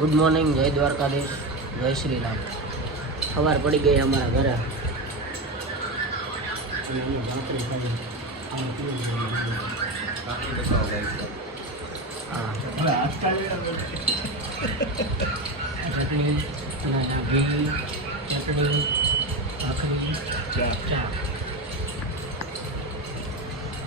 Good morning, जय द्वारकाधीश, जय श्री राम। सवार पड़ी गई हमारा घर।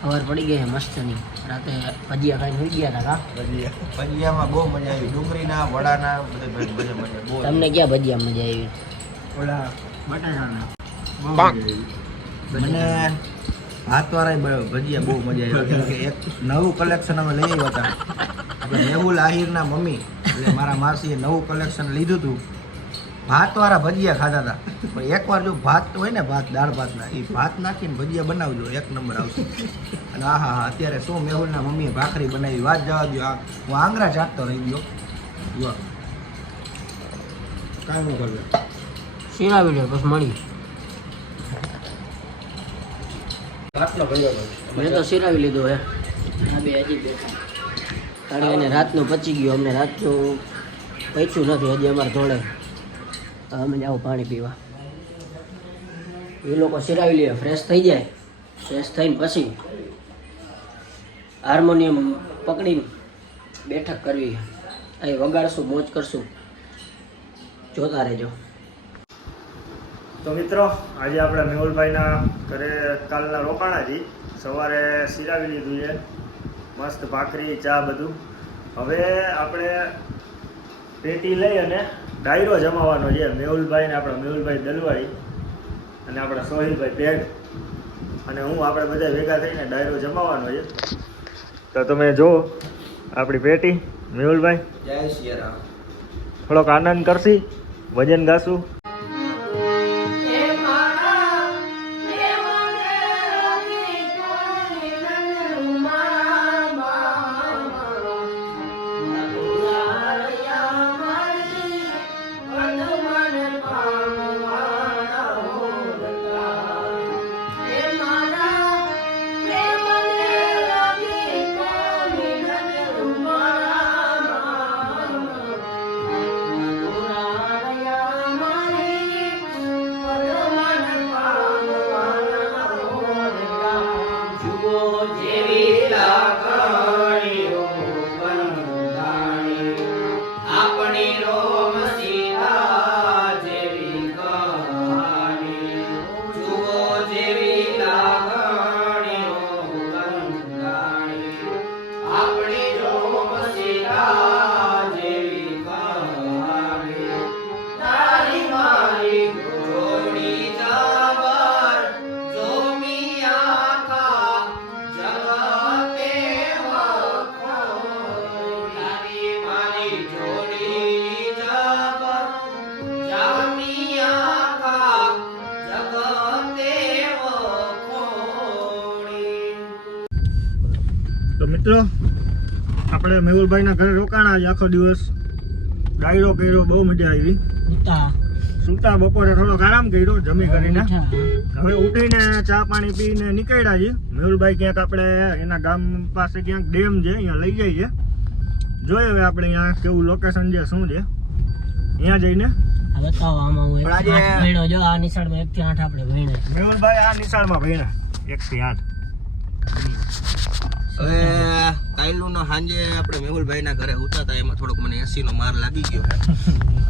सवार पड़ी गई है मस्त नहीं। रात भजिया खाई हुई गया था। भजिया में बहुत मजा आई। डુંગળી ના વડા ના બધે મજા બહુ। તમને क्या भजिया मजा आई? ઓલા બટાકાના મને હાથવાળા ભજીયા બહુ મજા આવી કેમ કે એક નવું કલેક્શન અમે લઈ આવ્યા હતા આપણે મેહુલ આહિરના મમ્મી એટલે મારા માસીએ નવું કલેક્શન લીધું હતું ભાતવાળા ભજીયા ખાધા હતા પણ એકવાર જો ભાત હોય ને ભાત દાળ ભાતના એ ભાત નાખીને ભજીયા બનાવજો એક નંબર આવશે અને હા હા અત્યારે શું મેહુલના મમ્મીએ ભાખરી બનાવી વાત જવા દો હું આંગળા ચાટતો રહી ગયો વાહ કાંઈ ન કરવે સિરાવી લે બસ મળી મેં તો સિરાવી લીધો હે બે હજી કારણ એને રાતનું પચી ગયું અમને રાતનું પચ્યું નથી હજી અમારે ધોળે અમે જાઓ પાણી પીવા એ લોકો સિરાવી લે ફ્રેશ થઈ જાય ફ્રેશ થઈને પછી હાર્મોનિયમ પકડીને બેઠક કરવી અહીં વગાડશું મોજ કરશું જોતા રહેજો। તો મિત્રો આજે આપણે મેહુલભાઈના ઘરે કાલના રોકાણાજી સવારે સિરાવી લીધું છે મસ્ત ભાખરી ચા બધું। હવે આપણે પેટી લઈ અને ડાયરો જમાવાનો છે મેહુલભાઈને આપણા મેહુલભાઈ દલવાડી અને આપણા સોહિલભાઈ પેડ અને હું આપણે બધા ભેગા થઈને ડાયરો જમાવાનો છે। તો તમે જુઓ આપણી પેટી મેહુલભાઈ જય શ્રી રામ થોડોક આનંદ કરશી ભજન ગાશું। તો મિત્રો આપણે મેહુલભાઈના ઘરે રોકાણા જ આખો દિવસ ડાયરો કર્યો બહુ મજા આવી। સૂતા બપોરે થોડોક આરામ કર્યો જમી કરીને હવે ઉઠીને ચા પાણી પીને નીકળ્યા છીએ। મેહુલભાઈ ક્યાંક આપણે એના ગામ પાસે ક્યાંક ડેમ છે અહીંયા લઈ જઈએ જોઈએ હવે આપણે અહીંયા કેવું લોકેશન છે શું છે અહીંયા જઈને બતાવો। આમાં હું 1 થી 8 ભણ્યો જો આ નિશાળમાં 1 થી 8 આપણે ભણ્યા। મેહુલભાઈ આ નિશાળમાં ભણ્યા 1 થી 8। હવે કાયલુનો સાંજે આપણે મેહુલભાઈના ઘરે ઉતાતા એમાં થોડોક મને એસી નો માર લાગી ગયો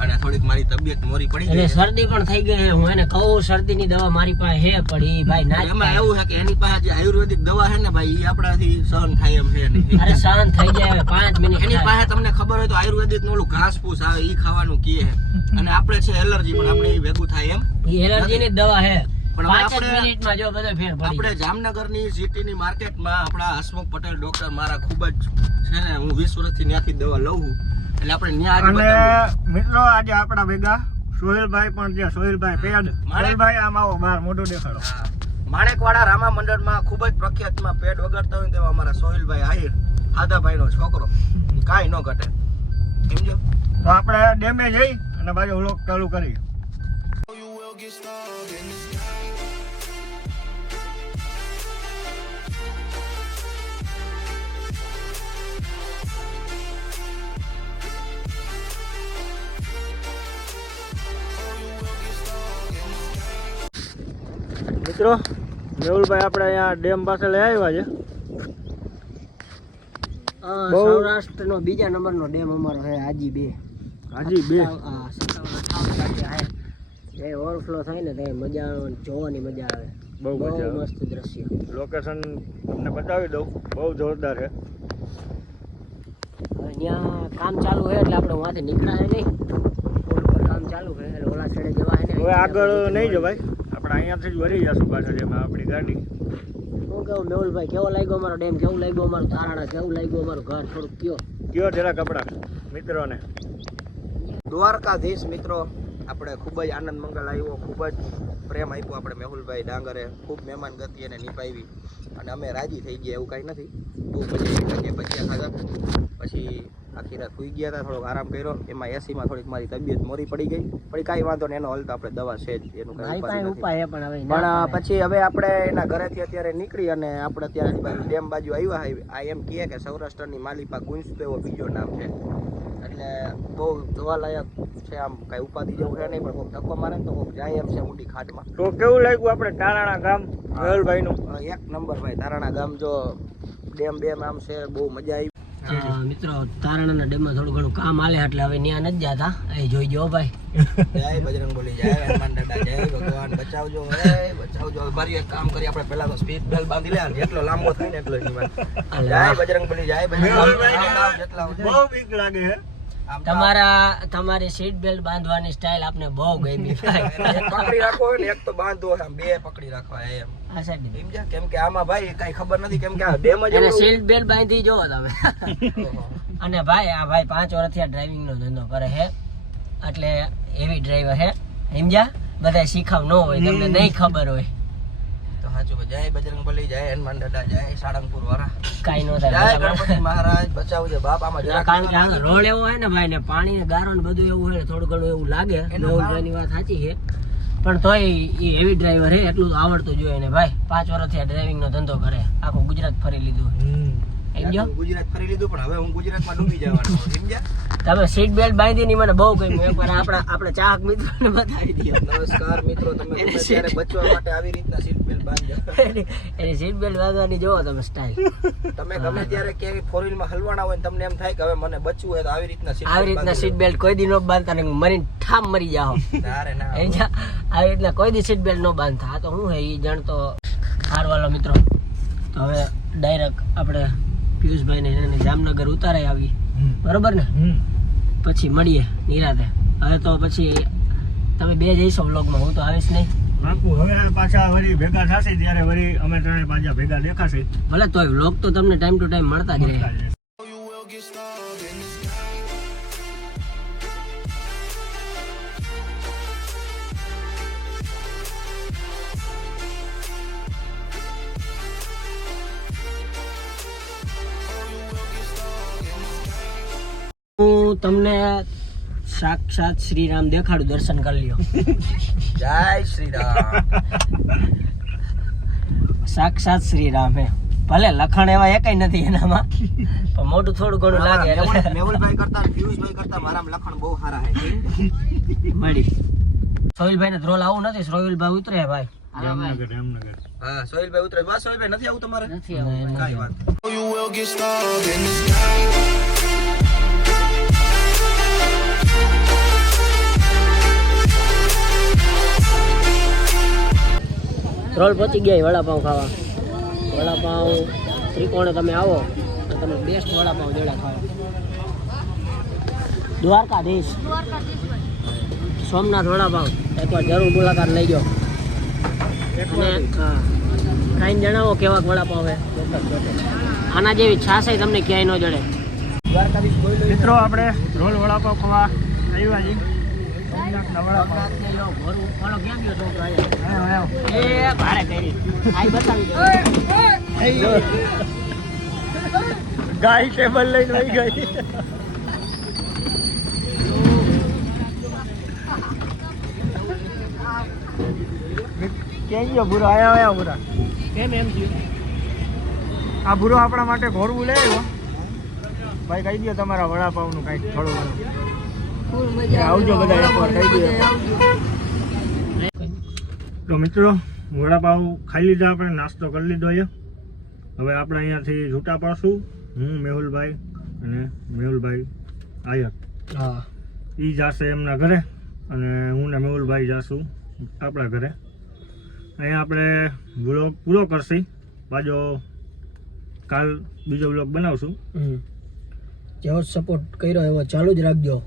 અને થોડીક મારી તબિયત મોરી પડી ગઈ એટલે શરદી પણ થઈ ગઈ હું એને કહું શરદીની દવા મારી પાસે હે પણ ઈ ભાઈ ના એમાં એવું છે કે એની પાસે જે આયુર્વેદિક દવા છે ને ભાઈ ઈ આપણાથી સહન થાય એમ છે નહીં। અરે સહન થઈ જાય 5 મિનિટ એની પાસે તમને ખબર હોય તો આયુર્વેદિક નું ઓલું ઘાસ ફૂસ આવે ઈ ખાવાનું કહે અને આપણે છે એલર્જી પણ આપણે ઈ ભેગું થાય એમ ઈ એલર્જીની જ દવા હે પણ 5 મિનિટમાં જો બધો ફેર પડી આપણે જામનગરની સિટીની માર્કેટમાં આપણા હસમુખ પટેલ ડોક્ટર મારા ખૂબ જ છે ને હું 20 વર્ષથી ત્યાંથી દવા લઉં એટલે આપણે ત્યાં અને મિત્રો આજે આપણા ભેગા સોહેલભાઈ પણ છે સોહેલભાઈ પેડ સોહેલભાઈ આમ આવો બહાર મોઢું દેખાડો। માણેકવાડા રામા મંડળમાં ખૂબ જ પ્રખ્યાતમાં પેડ વગાડતા હોય તેવા અમારા સોહેલભાઈ આહિર આદાભાઈનો છોકરો કાંઈ ન ઘટે સમજો। તો આપણે ડેમે જઈ અને બાજુ વ્લોગ ચાલુ કરી। મિત્રો મેહુલભાઈ આપણે અહીંયા ડેમ પાસે લઈ આવ્યા છે. બહુ- સૌરાષ્ટ્રનો બીજા નંબરનો ડેમ અમારો છે હાજી 2. હાજી 2. જે ઓવરફ્લો થાય ને તે મજા જોવાની મજા આવે. બહુ મજા આવે. મસ્ત દ્રશ્ય. લોકેશન તમને બતાવી દઉં, બહુ જોરદાર છે. હવે ત્યાં કામ ચાલુ છે એટલે આપણે વાંથી નીકળાય નહીં. પુલ પર કામ ચાલુ છે એટલે ઓલા છેડે જવા છે ને. હવે આગળ નહીં જવાય, આપણે અહીંયાથી જ વળી જશું પાછા જેમાં આપણી ગાડી. શું કહું મેહુલભાઈ, કેવો લાગ્યો અમારો ડેમ, કેવું લાગ્યું અમારું તારાણા, કેવું લાગ્યું અમારું ઘર, થોડુંક કયો. કયો જરા કપડા મિત્રોને. દ્વારકાધીશ મિત્રો, આપણે ખૂબ જ આનંદ મંગલ આવ્યો, ખૂબ જ પ્રેમ આપ્યો આપણે મેહુલભાઈ ડાંગરે, ખૂબ મહેમાન ગતિ એને નિભાવી અને અમે રાજી થઈ ગયા એવું કાંઈ નથી. બહુ મજા ભજીયા ખાધા, પછી આખી રાત સૂઈ ગયા હતા, થોડોક આરામ કર્યો. એમાં એસીમાં થોડીક મારી તબિયત મોરી પડી ગઈ, પણ કાંઈ વાંધો નહીં, એનો હલ તો આપણે દવા છે જ, એનું કાંઈ કાંઈ ઉપાધિ ઉપાય નથી. હે પણ હવે પણ પછી હવે આપણે એના ઘરેથી અત્યારે નીકળી અને આપણે અત્યારે બાજુ ડેમ બાજુ આવ્યા હોય. આ એમ કહે કે સૌરાષ્ટ્રની માલિપા ગુંજતો એવો બીજો નામ છે, એટલે બહુ જોવાલાયક છે. આમ કાંઈ ઉપાધિ જેવું છે નહીં, પણ કોઈક ધક્કો મારે ને તો કોઈક જાય એમ છે ઊંડી ખાટમાં. તો કેવું લાગ્યું આપણે તારાણા ગામ મેહુલભાઈનું? એક નંબર ભાઈ, તારાણા ગામ જો ડેમ બેમ આમ છે, બહુ મજા આવી. મિત્રો તારાણાના ડેમમાં થોડું ઘણું કામ હાલે એટલે હવે ત્યાં નથી જતા. એ જોઈ જો ભાઈ. જય બજરંગબલી, જય હનુમાન દાદા, જય ભગવાન, બચાવજો બચાવજો. મારી એક કામ કરી આપણે પહેલા તો સ્પીડ બેલ્ટ બાંધી લે, જેટલો લાંબો થાય ને એટલો જ નિવાન. જય બજરંગબલી, જય બજરંગબલી. જેટલા બહુ બીક લાગે છે. તમારી સીટ બેલ્ટ બાંધવાની સ્ટાઇલ આપને બહુ ગમી. પકડી રાખો ને એક તો બાંધવો, આમ બે પકડી રાખવા એમ. આ સાઈડ સમજ્યા? કેમ કે આમાં ભાઈ કઈ ખબર નથી, કેમ કે આ ડેમ જ એને એવું- સીટ બેલ્ટ બાંધી જોવો તમે. અને ભાઈ આ ભાઈ 5 વર્ષથી આ ડ્રાઇવિંગ નો ધંધો કરે છે, એટલે એવી ડ્રાઈવર છે. સમજ્યા? બધા શીખાવ ન હોય, તમને નહીં ખબર હોય. તો સાચું ભાઈ, જય બજરંગબલી, જય હનુમાન દાદા, જય સાળંગપુર વાળા, કાંઈ ન જય થાય. ગણપતિ મહારાજ, બચાવજો બાપ. આમાં જરાક કારણ કે આ રોડ એવો હોય ને ભાઈ, ને પાણી ને ગારો ને બધું એવું હોય, થોડું ઘણું એવું લાગે. મેહુલભાઈની વાત સાચી છે, પણ તોય એ હેવી ડ્રાઈવર છે, એટલું તો આવડતું જોઈએ ને ભાઈ. 5 વર્ષથી આ ડ્રાઇવિંગ નો ધંધો કરે, આખું ગુજરાત ફરી લીધું. સમજ્યો? ગુજરાત ફરી લીધું, પણ હવે હું ગુજરાતમાં ડૂબી જવાનું. સમજ્યા? તમે સીટ બેલ્ટ બાંધી ની મને બહુ ગમ્યું. એકવાર આપણે ચાહક મિત્રોને બતાવી દો. નમસ્કાર મિત્રો, તમે ગમે ત્યારે બચવા માટે આવી રીતના સીટ બેલ્ટ બાંધજો. એની સીટ બેલ્ટ બાંધવાની જોવો તમે સ્ટાઇલ. તમે ગમે ત્યારે ક્યાંય ફોર વ્હીલમાં હલવાના હોય ને તમને એમ થાય કે હવે મને બચવું હોય તો આવી રીતના સીટ આવી રીતના સીટ બેલ્ટ કોઈ દી ન બાંધતા ને મરીને ઠામ મરી જાઓ. આવી રીતના કોઈ દી સીટ બેલ્ટ ન બાંધતા. આ તો હું હે એ જાણતો. હારવાલો મિત્રો, તો હવે ડાયરેક્ટ આપણે પિયુષભાઈ ને એને જામનગર ઉતારાઈ આવી, બરોબર ને? પછી મળીએ નિરાતે. હવે તો પછી તમે બે જઈશો વ્લોગમાં, હું તો આવીશ નહીં. બાપુ હવે પાછા વળી ભેગા થશે ત્યારે વળી અમે ત્રણે પાછા ભેગા દેખાશે. ભલે તોય વ્લોગ તો તમને ટાઈમ ટુ ટાઈમ મળતા જ રહે. હું તમને સાક્ષાત શ્રી રામ દેખાડું, દર્શન કરી લ્યો. જય શ્રી રામ. સાક્ષાત શ્રી રામ હે. ભલે લખણ એવા એકઈ નથી એનામાં, પણ મોટું થોડું ઘણું લાગે. મેહુલભાઈ કરતા પિયુષભાઈ કરતા મારામાં લખણ બહુ સારા છે. મળી સોહિલભાઈ ને ધ્રોલ આવું નથી. સોહિલભાઈ ઉતરે ભાઈ. જામનગર. હા, સોહિલભાઈ ઉતરે. બસ સોહિલભાઈ નથી આવું તમારે? નથી આવું. કાંઈ વાત. ધ્રોલ પહોંચી ગયા વડાપાઉં ખાવા. વડાપાઉં ત્રિકોણે તમે આવો તો તમે બેસ્ટ વડાપાઉં જોડે ખાઓ. દ્વારકાધીશ સોમનાથ વડાપાઉં એકવાર જરૂર મુલાકાત લઈ જાઓ. અને હા, ખાઈને જણાવો કેવા વડાપાઉં છે. આના જેવી છાશ તમને ક્યાંય ન જડે. મિત્રો આપણે રોલ વડાપાવ ખાવા આવ્યા છીએ. સોમનાથના વડાપાવ. એ ભારે કરી આઈ બતાવી દો. ગાય ટેબલ લઈને વહી ગઈ. કેમ ગયો ભૂરો? આયા ભૂરા કેમ એમ થયું? આ ભૂરો આપણા માટે ઘોરવું લઈ આવ્યો. ભાઈ કહી દો તમારા વડાપાવનું કાંઈક થોડું ઘણું. આવજો બધા એકવાર કહી દો. તો મિત્રો વડાપાઉં ખાઈ લીધા, આપણે નાસ્તો કરી લીધો છે. હવે આપણે અહીંયાથી છૂટા પડશું. હું મેહુલભાઈ અને મેહુલભાઈ આયર હા એ જશે એમના ઘરે અને હું ને મેહુલભાઈ જાશું આપણા ઘરે. અહીંયા આપણે વ્લોગ પૂરો કરશી, પાછો કાલ બીજો વ્લોગ બનાવશું. જેવો સપોર્ટ કર્યો એવો ચાલુ જ રાખજો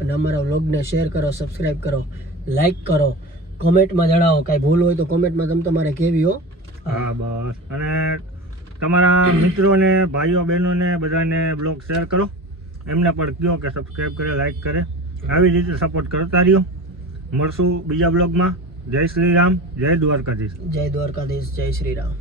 અને અમારા વ્લોગને શેર કરો, સબસ્ક્રાઈબ કરો, લાઈક કરો, કોમેન્ટમાં જણાવો કાંઈ ભૂલ હોય તો કોમેન્ટમાં તમે તમારે કહેવી હો. હા બસ. અને તમારા મિત્રોને, ભાઈઓ બહેનોને બધાને બ્લોગ શેર કરો, એમને પણ કહો કે સબસ્ક્રાઈબ કરે, લાઈક કરે. આવી રીતે સપોર્ટ કરતા રહ્યો. મળશું બીજા બ્લોગમાં. જય શ્રી રામ, જય દ્વારકાધીશ. જય દ્વારકાધીશ, જય શ્રી રામ.